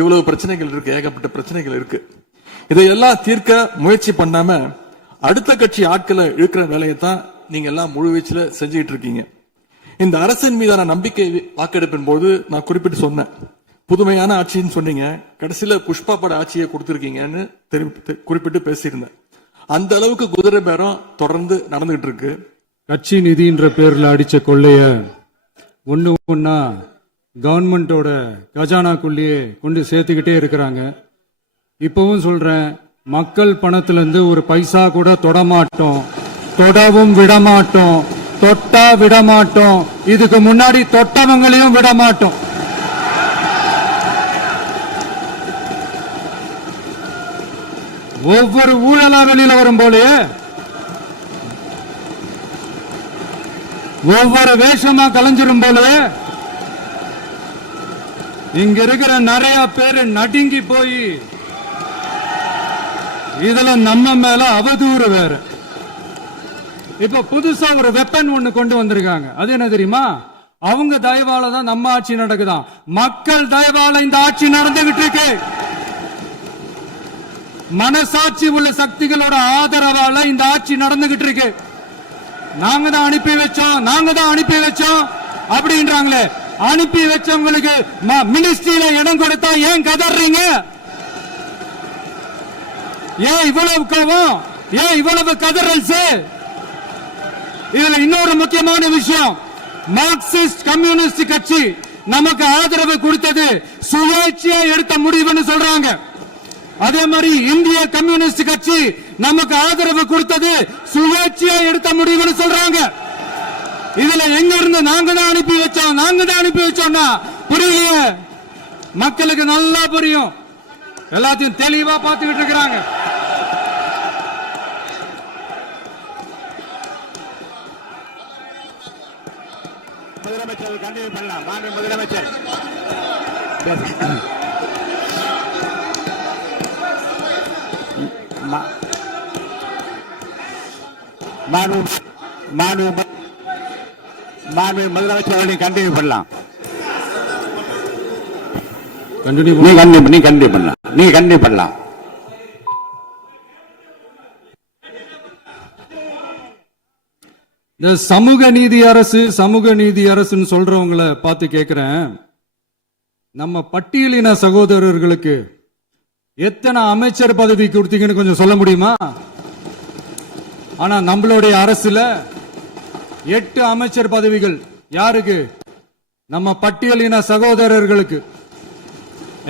இவ்வளவு பிரச்சனைகள் இருக்கு, ஏகப்பட்ட பிரச்சனைகள் இருக்கு. இதையெல்லாம் தீர்க்க முயற்சி பண்ணாம அடுத்த கட்சி ஆட்களை இழுக்கிற வேலையை தான் நீங்க எல்லாம் முழு வீச்சில் செஞ்சுட்டு இருக்கீங்க. இந்த அரசின் மீதான நம்பிக்கை வாக்கெடுப்பின் போது நான் குறிப்பிட்டு சொன்னேன், புதுமையான ஆட்சின்னு சொன்னீங்க, கடைசியில புஷ்பா பட ஆட்சியை கொடுத்திருக்கீங்கன்னு குறிப்பிட்டு பேசியிருந்தேன். அந்த அளவுக்கு குதிரை பேரம் தொடர்ந்து நடந்துகிட்டு இருக்கு. கட்சி நிதின்ற பேர்ல அடிச்ச கொள்ளைய ஒண்ணு ஒன்னா கவர்மெண்டோட கஜானாக்குள்ளேயே கொண்டு சேர்த்துக்கிட்டே இருக்கிறாங்க. இப்பவும் சொல்றேன், மக்கள் பணத்துல இருந்து ஒரு பைசா கூட தொடமாட்டோம், தொடவும் விடமாட்டோம், தொட்டா விடமாட்டோம், இதுக்கு முன்னாடி தொட்டவங்களையும் விடமாட்டோம். ஒவ்வொரு ஊழலா வெளியில வரும் போலயே ஒவ்வொரு வேஷமா கலைஞ்சிரும் போலயே இங்க இருக்கிற நிறைய பேரு நடுங்கி போய் இதுல நம்ம மேல அவதூறு வேற. இப்ப புதுசா ஒரு வெப்பன் ஒண்ணு கொண்டு வந்திருக்காங்க. அது என்ன தெரியுமா? அவங்க தயவால தான் நம்ம ஆட்சி நடக்குதான். மக்கள் தயவால இந்த ஆட்சி நடந்துகிட்டு இருக்கு. மனசாட்சி உள்ள சக்திகளோட ஆதரவால இந்த ஆட்சி நடந்துகிட்டு இருக்கு. நாங்க தான் அனுப்பி வச்சோம் அப்படின்றாங்களே. அனுப்பி வச்சவங்களுக்கு மினிஸ்ட்ரியில இடம் கொடுத்தா ஏன் கதறீங்க? ஏன் இவ்வளவு கோவம்? ஏன் இவ்வளவு கதறல்ஸ்? இதுல இன்னொரு முக்கியமான விஷயம், மார்க்சிஸ்ட் கம்யூனிஸ்ட் கட்சி நமக்கு ஆதரவு கொடுத்தது சுயேட்சையா எடுத்த முடிவுன்னு சொல்றாங்க. அதே மாதிரி இந்திய கம்யூனிஸ்ட் கட்சி நமக்கு ஆதரவு கொடுத்தது சுயேட்சையா எடுத்த முடிவுன்னு சொல்றாங்க. இதுல எங்க இருந்து நாங்க தான் அனுப்பி வச்சோம்னா புரியலையே. மக்களுக்கு நல்லா புரியும், எல்லாத்தையும் தெளிவா பார்த்துக்கிட்டு இருக்கிறாங்க. முதலமைச்சர் கண்டினியூ பண்ணலாம். மாண்பு முதலமைச்சர் முதலமைச்சர் அவர்களை கண்டினியூ பண்ணலாம். நீ கண்டினியூ பண்ணலாம். இந்த சமூக நீதி அரசுன்னு சொல்றவங்களை பார்த்து கேட்கிறேன், நம்ம பட்டியலின சகோதரர்களுக்கு எத்தனை அமைச்சர் பதவி கொடுத்தீங்கன்னு கொஞ்சம் சொல்ல முடியுமா? ஆனா நம்மளுடைய அரசுல 8 அமைச்சர் பதவிகள் யாருக்கு? நம்ம பட்டியலின சகோதரர்களுக்கு.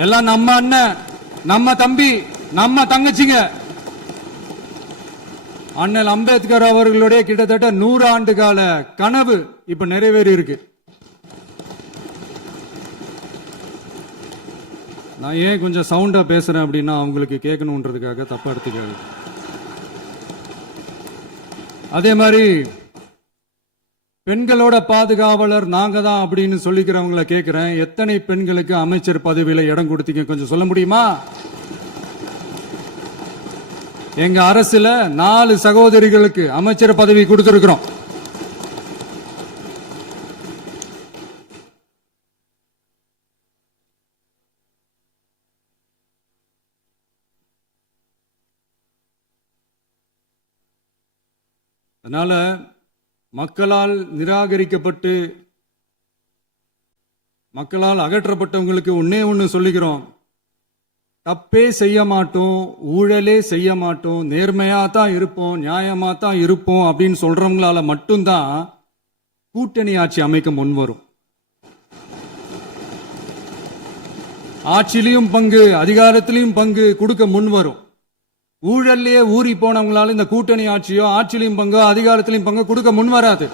எல்லாம் நம்ம அண்ணன், நம்ம தம்பி, நம்ம தங்கச்சிங்க. அண்ணல் அம்பேத்கர் அவர்களுடைய கிட்டத்தட்ட 100 ஆண்டு கால கனவு இப்ப நிறைவேறி இருக்கு. நான் ஏன் கொஞ்சம் சவுண்டா பேசுறேன் அப்படின்னா அவங்களுக்கு கேட்கணுன்றதுக்காக தப்பா எடுத்துக்காது. அதே மாதிரி பெண்களோட பாதுகாவலர் நாங்க தான் அப்படின்னு சொல்லிக்கிறவங்களை கேட்கிறேன், எத்தனை பெண்களுக்கு அமைச்சர் பதவியில இடம் கொடுத்தீங்க கொஞ்சம் சொல்ல முடியுமா? எங்க அரசுல 4 சகோதரிகளுக்கு அமைச்சர் பதவி கொடுத்திருக்கிறோம். அதனால மக்களால் நிராகரிக்கப்பட்டு மக்களால் அகற்றப்பட்டவங்களுக்கு ஒண்ணு சொல்லிக்கிறோம், தப்பே செய்ய மாட்டோம், ஊழலே செய்ய மாட்டோம், நேர்மையா தான் இருப்போம், நியாயமா தான் இருப்போம் அப்படின்னு சொல்றவங்களால மட்டும்தான் கூட்டணி ஆட்சி அமைக்க முன்வரும். ஆட்சியிலையும் பங்கு, அதிகாரத்திலையும் பங்கு கொடுக்க முன்வரும். ஊழல்லையே ஊறி போனவங்களால இந்த கூட்டணி ஆட்சியோ ஆட்சியிலையும் பங்கு அதிகாரத்திலையும் பங்கு கொடுக்க முன்வராது.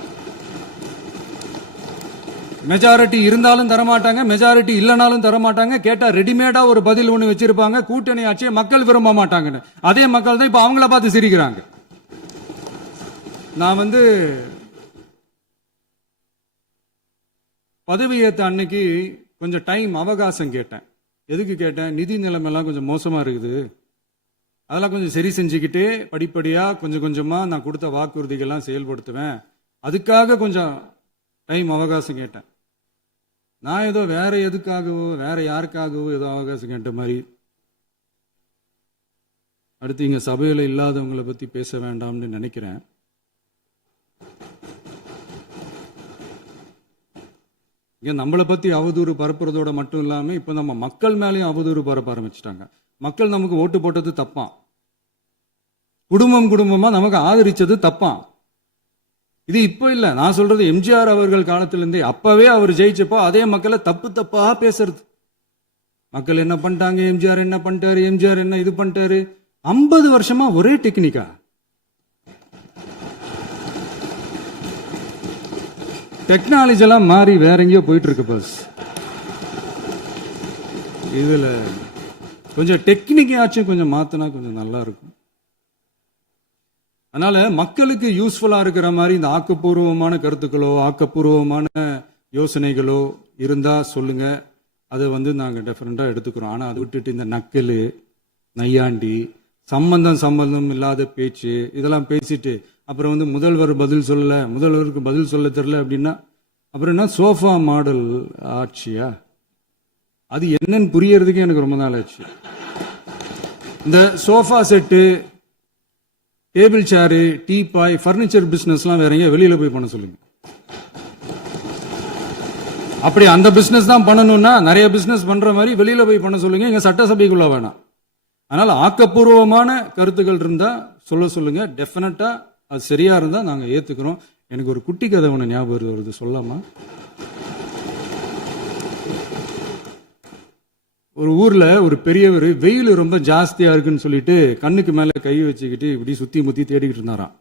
மெஜாரிட்டி இருந்தாலும் தரமாட்டாங்க, மெஜாரிட்டி இல்லைனாலும் தரமாட்டாங்க. கேட்டா ரெடிமேடா ஒரு பதில் ஒண்ணு வச்சிருப்பாங்க, கூட்டணி ஆட்சியை மக்கள் விரும்ப மாட்டாங்கன்னு. அதே மக்கள் தான் இப்ப அவங்கள பார்த்து சிரிக்கிறாங்க. நான் பதவி ஏத்த அன்னைக்கு கொஞ்சம் டைம் அவகாசம் கேட்டேன். எதுக்கு கேட்டேன்? நிதி நிலைமை எல்லாம் கொஞ்சம் மோசமா இருக்குது, அதெல்லாம் கொஞ்சம் சரி செஞ்சுக்கிட்டு படிப்படியா கொஞ்சம் கொஞ்சமா நான் கொடுத்த வாக்குறுதிகள்லாம் செயல்படுத்துவேன், அதுக்காக கொஞ்சம் டைம் அவகாசம் கேட்டேன். நான் ஏதோ வேற எதுக்காகவோ வேற யாருக்காகவோ ஏதோ அவகாசம் கேட்ட மாதிரி அடுத்து இங்க சபையில இல்லாதவங்களை பத்தி பேச வேண்டாம்னு நினைக்கிறேன். இங்க நம்மளை பத்தி அவதூறு பரப்புறதோட மட்டும் இல்லாம இப்ப நம்ம மக்கள் மேலேயும் அவதூறு பரப்ப ஆரம்பிச்சிட்டாங்க. மக்கள் நமக்கு ஓட்டு போட்டது தப்பான், குடும்பம் குடும்பமா நமக்கு ஆதரிச்சது தப்பான். இது இப்ப இல்ல, நான் சொல்றது எம்ஜிஆர் அவர்கள் காலத்திலிருந்தே. அப்பவே அவர் ஜெயிச்சப்போ அதே மக்களை தப்பு தப்பா பேசுறது. மக்கள் என்ன பண்ணிட்டாங்க, எம்ஜிஆர் என்ன பண்ணிட்டாரு, எம்ஜிஆர் என்ன இது பண்ணிட்டாரு. 50 வருஷமா ஒரே டெக்னிக்கா. டெக்னாலஜி எல்லாம் மாறி வேற எங்கேயோ போயிட்டு இருக்கு பஸ். இதுல கொஞ்சம் டெக்னிக்காச்சும் கொஞ்சம் மாத்தினா கொஞ்சம் நல்லா இருக்கும். அதனால மக்களுக்கு யூஸ்ஃபுல்லா இருக்கிற மாதிரி இந்த ஆக்கப்பூர்வமான கருத்துக்களோ ஆக்கப்பூர்வமான யோசனைகளோ இருந்தா சொல்லுங்க. அதை நாங்க டெஃபரெண்டா எடுத்துக்கிறோம். ஆனா அதை விட்டுட்டு இந்த நக்கலு நையாண்டி சம்பந்தம் இல்லாத பேச்சு இதெல்லாம் பேசிட்டு அப்புறம் முதல்வர் பதில் சொல்லல, முதல்வருக்கு பதில் சொல்ல தெரியல அப்படின்னா அப்புறம் என்ன சோஃபா மாடல் ஆட்சியா? அது என்னன்னு புரியறதுக்கு எனக்கு ரொம்ப நாள் ஆச்சு. இந்த sofa set, table chair, teapoy, furniture பிசினஸ்லாம் வேற எங்க வெளியில போய் பண்ண சொல்லுங்க. அப்படி அந்த பிசினஸ் தான் பண்ணணும்னா நிறைய பிசினஸ் பண்ற மாதிரி வெளியில போய் பண்ண சொல்லுங்க, இங்க சட்டசபைக்குள்ள வேணாம். அதனால ஆக்கப்பூர்வமான கருத்துக்கள் இருந்தா சொல்லுங்க. டெஃபினட்டா அது சரியா இருந்தா நாங்க ஏத்துக்கிறோம். எனக்கு ஒரு குட்டி கதை ஒண்ணு ஞாபகம் வருது, சொல்லாமா? ஒரு ஊர்ல ஒரு பெரியவர் வெயில் ரொம்ப ஜாஸ்தியா இருக்குன்னு சொல்லிட்டு கண்ணுக்கு மேல கை வச்சுக்கிட்டு இப்படி சுத்தி முத்தி தேடிக்கிட்டு இருந்தாராம்.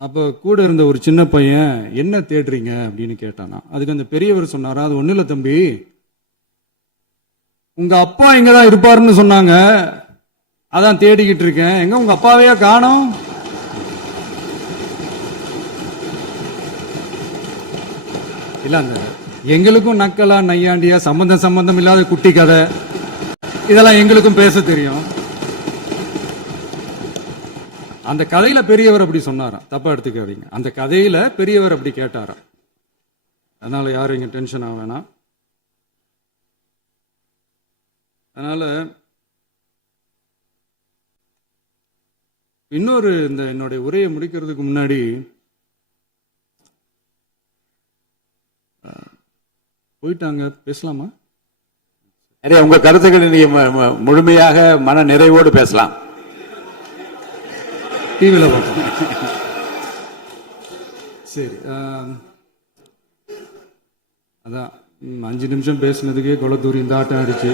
அப்ப கூட இருந்த ஒரு சின்ன பையன் என்ன தேடுறீங்க அப்படின்னு கேட்டானா. அதுக்கு அந்த பெரியவர் சொன்னாரா, அது ஒண்ணு இல்ல தம்பி, உங்க அப்பா இங்கதான் இருப்பாருன்னு சொன்னாங்க, அதான் தேடிக்கிட்டு இருக்கேன். எங்க உங்க அப்பாவையா காணோம்? இல்ல அந்த எங்களுக்கும் நக்கலா நையாண்டியா சம்பந்தம் இல்லாத குட்டி கதை இதெல்லாம் எங்களுக்கும் பேச தெரியும். அந்த கதையில பெரியவர் அப்படி சொன்னாராம், தப்பா எடுத்துக்காதீங்க. அந்த கதையில பெரியவர் அப்படி கேட்டாராம். அதனால யாரும் இங்க டென்ஷன் ஆக வேணாம். அதனால இன்னொரு இந்த என்னுடைய உரையை முடிக்கிறதுக்கு முன்னாடி போயிட்டாங்க, பேசலாமா? நிறைய உங்க கருத்துக்களை நீங்க முழுமையாக மன நிறைவோடு பேசலாம். டிவியில் பார்ப்போம். சரி, அதான் 5 நிமிஷம் பேசுனதுக்கே கொளத்தூரி இந்த ஆட்டம் அடிச்சு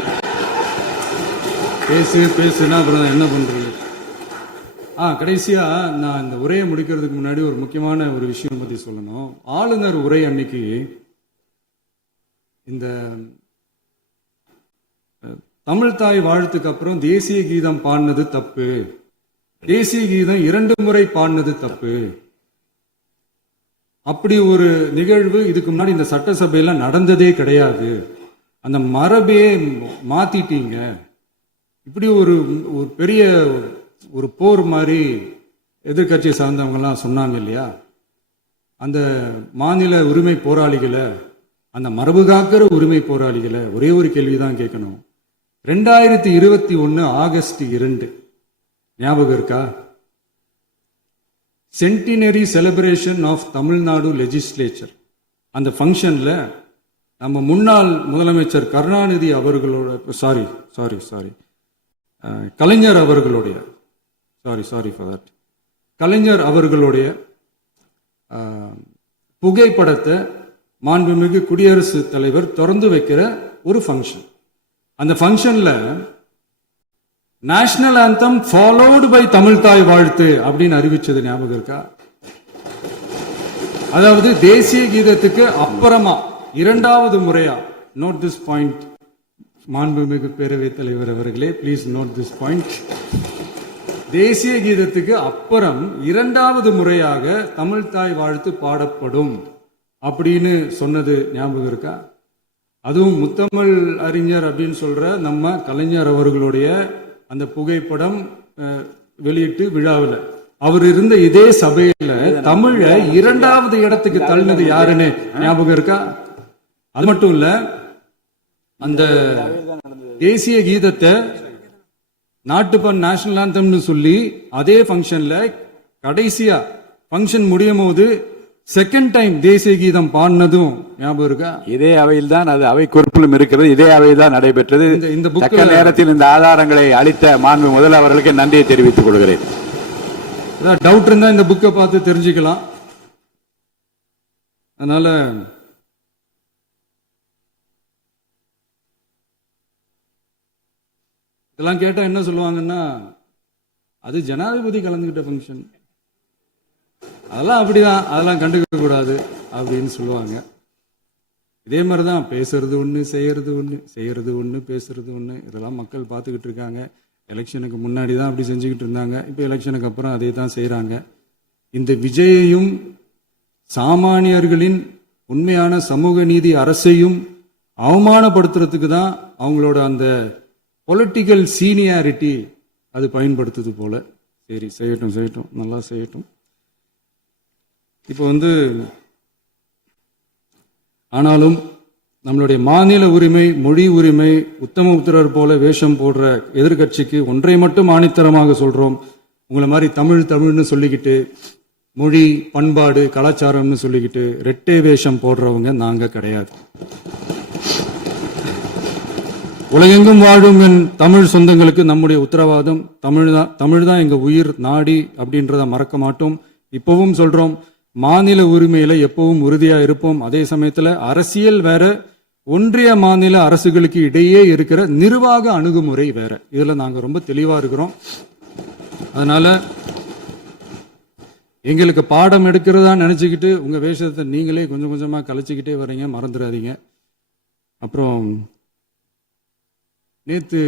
பேசுனா அப்புறம் என்ன பண்றது? கடைசியா நான் இந்த உரையை முடிக்கிறதுக்கு முன்னாடி ஒரு முக்கியமான ஒரு விஷயம் பத்தி சொல்லணும். ஆளுநர் உரை அன்னைக்கு இந்த தமிழ் தாய் வாழ்த்துக்கு அப்புறம் தேசிய கீதம் பாடினது தப்பு, தேசிய கீதம் 2 முறை பாடினது தப்பு, அப்படி ஒரு நிகழ்வு இதுக்கு முன்னாடி இந்த சட்டசபையில நடந்ததே கிடையாது, அந்த மரபையே மாத்திட்டீங்க, இப்படி ஒரு பெரிய ஒரு போர் மாதிரி எதிர்கட்சியை சார்ந்தவங்க எல்லாம் சொன்னாங்க இல்லையா? அந்த மாநில உரிமை போராளிகளை, அந்த மரபு காக்கிற உரிமை போராளிகளை ஒரே ஒரு கேள்விதான் கேட்கணும். 2021 ஆகஸ்ட் 2 ஞாபகம் இருக்கா? Centenary celebration of Tamil Nadu legislature. அந்த ஃபங்க்ஷன்ல நம்ம முன்னாள் முதலமைச்சர் கருணாநிதி அவர்களோட கலைஞர் அவர்களுடைய கலைஞர் அவர்களுடைய புகைப்படத்தை மாண்புமிகு குடியரசுத் தலைவர் திறந்து வைக்கிற ஒரு ஃபங்க்ஷன். அந்த ஃபங்க்ஷன்ல national anthem followed by Tamil Thai Vazhthu அப்படின்னு அறிவிச்சது ஞாபகம் இருக்கா? அதாவது தேசிய கீதத்துக்கு அப்புறமா 2வது முறையா, நோட் திஸ் பாயிண்ட் மாண்புமிகு பேரவைத் தலைவர் அவர்களே, பிளீஸ் நோட் திஸ் பாயிண்ட். தேசிய கீதத்துக்கு அப்புறம் 2வது முறையாக தமிழ் தாய் வாழ்த்து பாடப்படும் அப்படின்னு சொன்னது ஞாபகம் இருக்கா? அதுவும் முத்தமிழ் அறிஞர் அப்படின்னு சொல்ற நம்ம கலைஞர் அவர்களுடைய அந்த புகைப்படம் வெளியிட்டு விழாவில் அவர் இருந்த இதே சபையில தமிழ 2வது இடத்துக்கு தள்ளினது யாருன்னு ஞாபகம் இருக்கா? அது மட்டும் இல்ல, அந்த தேசிய கீதத்தை நாட்டுப்பண் நேஷனல் ஆந்தம்னு சொல்லி அதே ஃபங்க்ஷன்ல கடைசியா ஃபங்க்ஷன் முடியும் போது செகண்ட் டைம் தேசிய கீதம் பாடினதும் ஞாபகம் இருக்கா? இதே அவையில் தான் அது அவை குறிப்பிலும் இருக்கிறது. இதே அவையில் தான் நடைபெற்றது. இந்த bookல- தக்க நேரத்தில் இந்த ஆதாரங்களை அளித்த மாண்பு முதல்வர்களுக்கு நன்றியை தெரிவித்துக் கொள்கிறேன். டவுட் இருந்தா இந்த புக்கை பார்த்து தெரிஞ்சுக்கலாம். அதனால இதெல்லாம் கேட்டா என்ன சொல்லுவாங்கன்னா, அது ஜனாதிபதி கலந்துகிட்ட ஃபங்க்ஷன், அதெல்லாம் அப்படிதான், அதெல்லாம் கண்டுக்க கூடாது அப்படின்னு சொல்லுவாங்க. இதே மாதிரிதான் பேசுறது ஒண்ணு, செய்யறது ஒண்ணு, செய்யறது ஒண்ணு, பேசுறது ஒண்ணு. இதெல்லாம் மக்கள் பார்த்துக்கிட்டு இருக்காங்க. எலெக்ஷனுக்கு முன்னாடி தான் அப்படி செஞ்சுக்கிட்டு இருந்தாங்க. இப்போ எலெக்ஷனுக்கு அப்புறம் அதே தான் செய்யறாங்க. இந்த விஜயையும் சாமானியர்களின் உண்மையான சமூக நீதி அரசையும் அவமானப்படுத்துறதுக்கு தான் அவங்களோட அந்த பொலிட்டிக்கல் சீனியாரிட்டி அது பயன்படுத்துது போல. சரி, செய்யட்டும் செய்யட்டும், நல்லா செய்யட்டும். இப்போ ஆனாலும் நம்மளுடைய மாநில உரிமை, மொழி உரிமை, உத்தம உத்தரர் போல வேஷம் போடுற எதிர்கட்சிக்கு ஒன்றை மட்டும் ஆணித்தரமாக சொல்றோம். உங்களை மாதிரி தமிழ் தமிழ்னு சொல்லிக்கிட்டு, மொழி, பண்பாடு, கலாச்சாரம்னு சொல்லிக்கிட்டு ரெட்டை வேஷம் போடுறவங்க நாங்க கிடையாது. உலகெங்கும் வாழும் என் தமிழ் சொந்தங்களுக்கு நம்முடைய உத்தரவாதம் தமிழ் தான் எங்க உயிர் நாடி அப்படின்றத மறக்க மாட்டோம். இப்பவும் சொல்றோம், மாநில உரிமையில எப்பவும் உறுதியா இருப்போம். அதே சமயத்துல அரசியல் வேற, ஒன்றிய மாநில அரசுகளுக்கு இடையே இருக்கிற நிர்வாக அணுகுமுறை வேற. இதுல நாங்க ரொம்ப தெளிவா இருக்கிறோம். அதனால எங்களுக்கு பாடம் எடுக்கிறதா நினைச்சுக்கிட்டு உங்க வேஷத்தை நீங்களே கொஞ்சம் கொஞ்சமா கலைச்சிக்கிட்டே வர்றீங்க, மறந்துடாதீங்க. அப்புறம் நேத்து